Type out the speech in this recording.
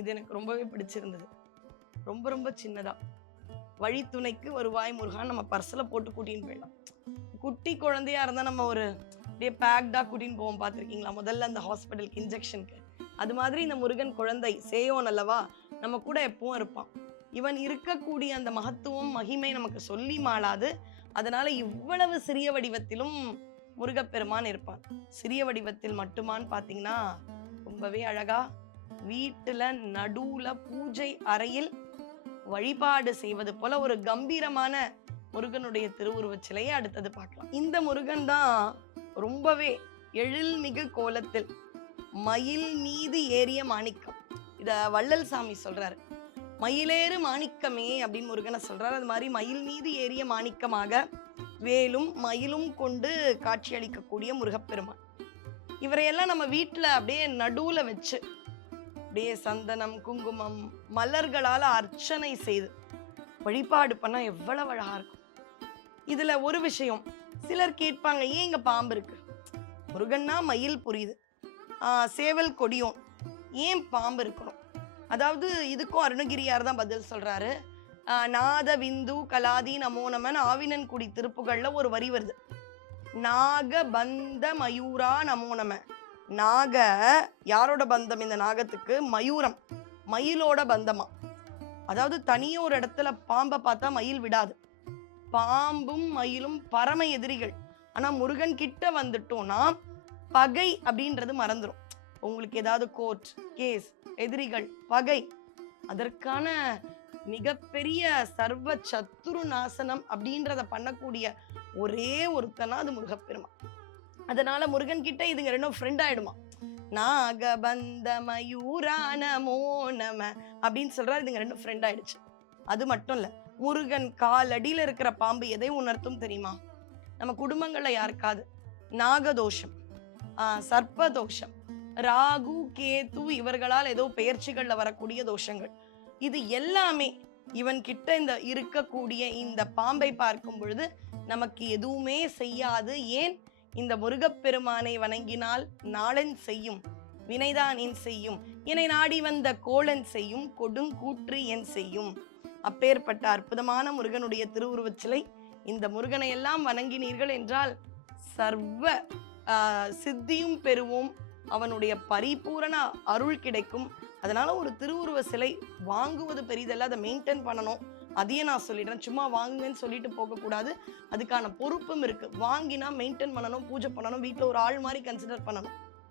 இது எனக்கு ரொம்பவே பிடிச்சிருந்தது. ரொம்ப ரொம்ப சின்னதா வழித்துணைக்கு வருவாய் முருகான்னு நம்ம பர்ஸ்ல போட்டு கூட்டின்னு போயிடலாம். குட்டி குழந்தையா இருந்தா நம்ம ஒரு அப்படியே பேக்டா கூட்டின்னு போவோம், பார்த்துருக்கீங்களா? முதல்ல அந்த ஹாஸ்பிட்டலுக்கு இன்ஜெக்ஷனுக்கு. அது மாதிரி இந்த முருகன் குழந்தை சேயோன் அல்லவா, நம்ம கூட எப்பவும் இருப்பான். இவன் இருக்கக்கூடிய அந்த மகத்துவம் மகிமை நமக்கு சொல்லி மாளாது. அதனால இவ்வளவு சிறிய வடிவத்திலும் முருகப்பெருமான் இருப்பான். சிறிய வடிவத்தில் மட்டுமான்னு பார்த்தீங்கன்னா ரொம்பவே அழகா வீட்டுல நடுவுல பூஜை அறையில் வழிபாடு செய்வது போல ஒரு கம்பீரமான முருகனுடைய திருவுருவச் சிலையை அடுத்தது பார்க்கலாம். இந்த முருகன் தான் ரொம்பவே எழில்மிகு கோலத்தில் மயில் மீது ஏறிய மாணிக்கம். இத வள்ளல் சாமி சொல்றாரு. மயிலேறு மாணிக்கமே அப்படின்னு முருகனை சொல்றாரு. அது மாதிரி மயில் மீது ஏறிய மாணிக்கமாக வேலும் மயிலும் கொண்டு காட்சியளிக்கக்கூடிய முருகப்பெருமான். இவரையெல்லாம் நம்ம வீட்டுல அப்படியே நடுவுல வச்சு அப்படியே சந்தனம் குங்குமம் மலர்களால அர்ச்சனை செய்து வழிபாடு பண்ணா எவ்வளவு அழகா இருக்கும். இதுல ஒரு விஷயம் சிலர் கேட்பாங்க, ஏன் இங்க பாம்பு இருக்கு? முருகன்னா மயில் புரியுது, சேவல் கொடியோன், ஏன் பாம்பு இருக்கணும்? அதாவது இதுக்கும் அருணகிரியார் தான் பதில் சொல்றாரு. நாத விந்து கலாதி நமோ நமன் ஆவினன்குடி திருப்புகள்ல ஒரு வரி வருது. நாக பந்த மயூரா நமோ நம. நாக யாரோட பந்தம்? இந்த நாகத்துக்கு மயூரம், மயிலோட பந்தமா. அதாவது தனியே ஒரு இடத்துல பாம்பை பார்த்தா மயில் விடாது. பாம்பும் மயிலும் பரம எதிரிகள். ஆனா முருகன் கிட்ட வந்துட்டோம்னா பகை அப்படின்றது மறந்துடும். உங்களுக்கு ஏதாவது கோர்ட் கேஸ், எதிரிகள், பகை, அதற்கான மிகப்பெரிய சர்வ சத்துரு நாசனம் அப்படின்றத பண்ணக்கூடிய ஒரே ஒருத்தனா அது முருகப்பெருமான். அதனால முருகன் கிட்ட இதுங்க ரெண்டும் ஃப்ரெண்ட் ஆயிடுமா. நாகபந்த மயூரா நமோ நம அப்படின்னு சொல்றாரு. இதுங்க ரெண்டும் ஃப்ரெண்ட் ஆயிடுச்சு. அது மட்டும் இல்ல, முருகன் காலடியில இருக்கிற பாம்பு எதை உணர்த்தும் தெரியுமா? நம்ம குடும்பங்கள்ல யாருக்காது நாகதோஷம், சர்ப்பதோஷம், ராகு கேது இவர்களால் ஏதோ பெயர்ச்சிகள்ல வரக்கூடிய தோஷங்கள், இது எல்லாமே இவன் கிட்ட இந்த இருக்கக்கூடிய இந்த பாம்பை பார்க்கும் பொழுது நமக்கு எதுவுமே செய்யாது. ஏன்? இந்த முருகப்பெருமானை வணங்கினால் நாளன் செய்யும் வினைதான் என் செய்யும், என்னை நாடி வந்த கோளன் செய்யும் கொடுங்கூற்று என் செய்யும். அப்பேற்பட்ட அற்புதமான முருகனுடைய திருவுருவச் சிலை. இந்த முருகனை எல்லாம் வணங்கினீர்கள் என்றால் சர்வ சித்தியும் பெறுவோம், அவனுடைய பரிபூரண அருள் கிடைக்கும். அதனால ஒரு திருவுருவ சிலை வாங்குவது பெரிதல்ல, அதை மெயின்டைன் பண்ணணும். அதையே நான் சொல்லிடுறேன். சும்மா வாங்குங்கன்னு சொல்லிட்டு போகக்கூடாது. அதுக்கான பொறுப்பும் இருக்கு. வாங்கினா மெயின்டைன் பண்ணணும், பூஜை பண்ணணும், வீட்டில் ஒரு ஆள் மாதிரி கன்சிடர் பண்ணணும்.